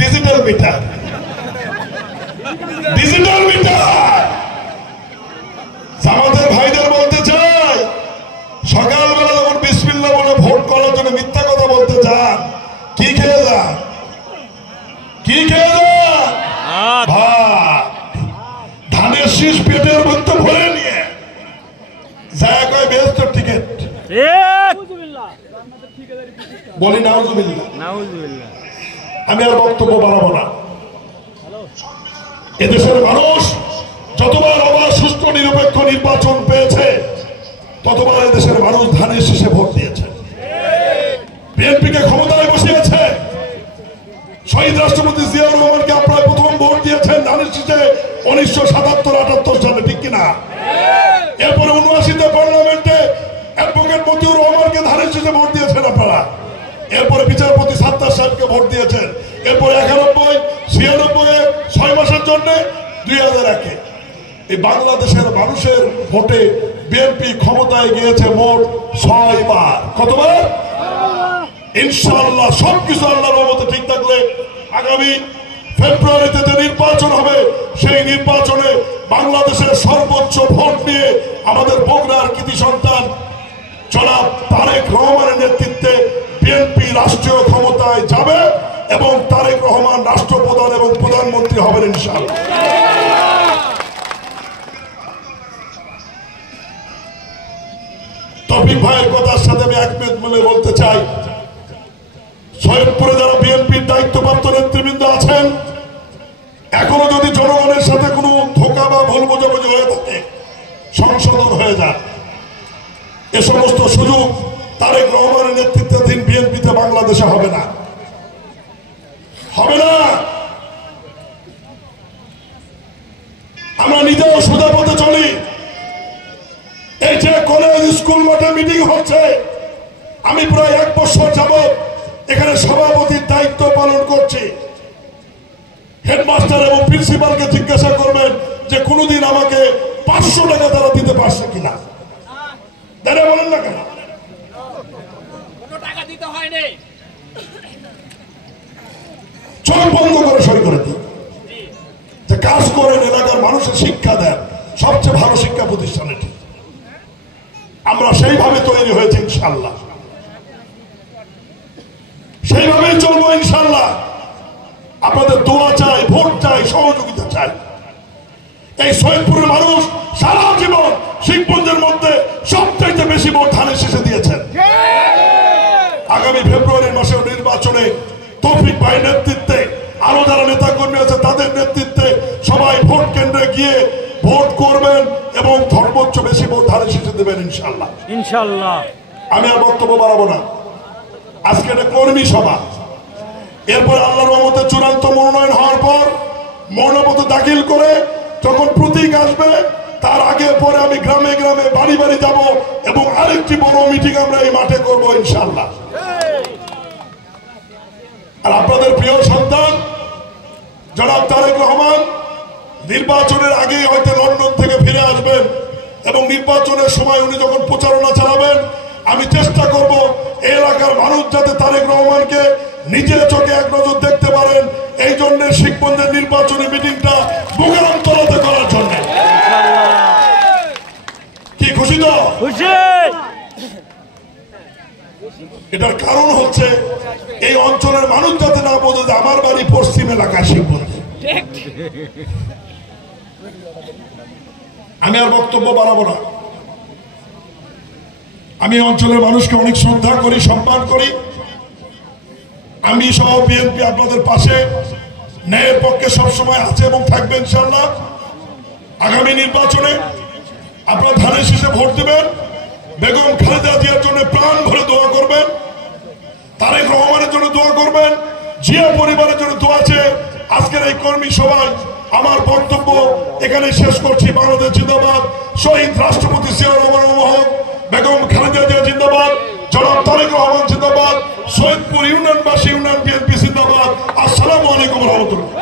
Digital meter, digital meter. আমাদের ভাইদের বলতে চাই, সকালবেলা যখন বিসমিল্লাহ বলে ভোট করার জন্য মিথ্যা কথা বলতে চান, কি খেয়ে যান? কি খেয়ে যান? ভাত, ধানের শীষ পেটের মধ্যে ভরে নিয়ে যায় কয় বেহেশতের টিকিট। বলি নাউজুবিল্লাহ। আমি আর বক্তব্য বাড়াবো না। এদেশের মানুষ যতবার অবাধ সুষ্ঠু নিরপেক্ষ নির্বাচন পেয়েছে, ততবার এদেশের মানুষ ধানের শীষে ভোট দিয়েছে, বিএনপিকে ক্ষমতায় বসিয়েছে। শহীদ রাষ্ট্রপতি জিয়াউর রহমানকে আপনারা প্রথম ভোট দিয়েছেন ধানের শীষে 1977-78 সালে, ঠিক কিনা? এরপরে 79-তে পার্লামেন্টে অ্যাডভোকেট মতিউর রহমানকে ধানের শীষে ভোট দিয়েছেন আপনারা। এরপরে বিচারপতি সাত্তার সাহেবকে ভোট দিয়েছেন। এরপরে 91, 96-এ 6 মাসের জন্য 2001-এ। এই বাংলাদেশের মানুষের ভোটে বিএনপি ক্ষমতায় গিয়েছে মোট 6 বার। কতবার? ইনশাআল্লাহ সবকিছু আল্লাহর রহমতে ঠিক থাকলে আগামী ফেব্রুয়ারিতে যে নির্বাচন হবে, সেই নির্বাচনে বাংলাদেশের সর্বোচ্চ ভোট নিয়ে আমাদের বগুড়ার কৃতি সন্তান জনাব তারেক রহমানের নেতৃত্বে বিএনপি রাষ্ট্রীয় ক্ষমতায় যাবে এবং তারেক রহমান রাষ্ট্রপ্রধান এবং প্রধানমন্ত্রী হবেন ইনশাআল্লাহ। তৌফিক ভাইয়ের কথার সাথে আমি একমত বলে বলতে চাই, সৈয়দপুরে যারা বিএনপির দায়িত্বপ্রাপ্ত নেতৃবৃন্দ আছেন, এখনো যদি জনগণের সাথে কোনো ধোঁকা বা ভুল বোঝাবুঝি হয়ে থাকে, সংশোধন হয়ে যায়। এ সমস্ত সুযোগ তারেক রহমানের নেতৃত্বাধীন বিএনপিতে বাংলাদেশে হবে না, হবে না। আমরা নিজেও সোজা পথে চলি। এই যে কলেজ স্কুল মাঠে মিটিং হচ্ছে, আমি প্রায় 1 বছর যাবত এখানে সভাপতির দায়িত্ব পালন করছি। হেডমাস্টার এবং প্রিন্সিপালকে জিজ্ঞাসা করবেন যে কোনদিন আমাকে 500 টাকা তারা দিতে পারছে কিনা। দাঁড়িয়ে বলেন না কেন? চোখ বন্ধ করে সই করে দিই যে কাজ করেন, এলাকার মানুষের শিক্ষা দেন, সবচেয়ে ভালো শিক্ষা প্রতিষ্ঠান এটি। আমরা সেইভাবে তৈরি হয়েছে ইনশাআল্লাহ, সেইভাবেই চলবো ইনশাআল্লাহ। আপনাদের দোয়া চাই, ভোট চাই, সহযোগিতা চাই। এই সৈয়দপুরের মানুষ সারা জীবন শিখপুঞ্জের মধ্যে সবচাইতে বেশি ভোট ধানের শীষে দিয়েছেন। আগামী ফেব্রুয়ারির মাসে নির্বাচনে তৌফিক ভাইয়ের নেতৃত্বে, আরো যারা নেতা কর্মী আছে তাদের নেতৃত্বে সবাই ভোট কেন্দ্রে গিয়ে ভোট করবেন এবং সর্বোচ্চ বেশি ভোট ধানের শীষে দেবেন ইনশাআল্লাহ। ইনশাআল্লাহ। আমি আর বক্তব্য বাড়াবো না। আজকে একটা কর্মী সভা, এরপর আল্লাহর রহমতে চূড়ান্ত মনোনয়ন হওয়ার পর মনোনয়নপত্র দাখিল করে যখন প্রতীক আসবে, তার আগে পরে আমি গ্রামে গ্রামে বাড়ি বাড়ি যাব এবং আরেকটি বড় মিটিং আমরা এই মাঠে করবো ইনশাআল্লাহ। আর আপনাদের প্রিয় সন্তান জনাব তারেক রহমান নির্বাচনের আগে হয়তো লন্ডন থেকে ফিরে আসবেন এবং নির্বাচনের সময় উনি যখন প্রচারণা চালাবেন, আমি চেষ্টা করব এলাকার মানুষ যাতে তারেক রহমানকে নিজের চোখে এক নজর দেখতে পারেন। এই জন্য শিখপুঞ্জের নির্বাচনী মিটিংটা বুগারামতলাতে করার জন্য। কি খুশি তো? খুশি। এটার কারণ হচ্ছে এই অঞ্চলের মানুষ যাতে না বোঝে যে আমার বাড়ি পশ্চিম এলাকায় শিখপুঞ্জে। আমি আর বক্তব্য বাড়াবো না। আমি অঞ্চলের মানুষকে অনেক শ্রদ্ধা করি, সম্মান করি। আমি সহ বিএনপি আপনাদের পাশে ন্যায়ের পক্ষে সবসময় আছে এবং থাকবে ইনশাআল্লাহ। আগামী নির্বাচনে আপনারা ধানের শীষে ভোট দেবেন, বেগম খালেদা জিয়ার জন্য প্রাণ ভরে দোয়া করবেন, তারেক রহমানের জন্য দোয়া করবেন, জিয়া পরিবারের জন্য দোয়া চেয়ে আজকের এই কর্মী সভায় আমার বক্তব্য এখানে শেষ করছি। বাংলাদেশ জিন্দাবাদ, শহীদ রাষ্ট্রপতি জিয়াউর রহমান মহোদয়, বেগম খালেদা জিয়া জিন্দাবাদ, জনাব তারেক রহমান জিন্দাবাদ, সৈয়দপুর ইউনিয়নবাসী ইউনিয়ন বিএনপি জিন্দাবাদ। আসসালামু আলাইকুম রহমতুল্লাহ।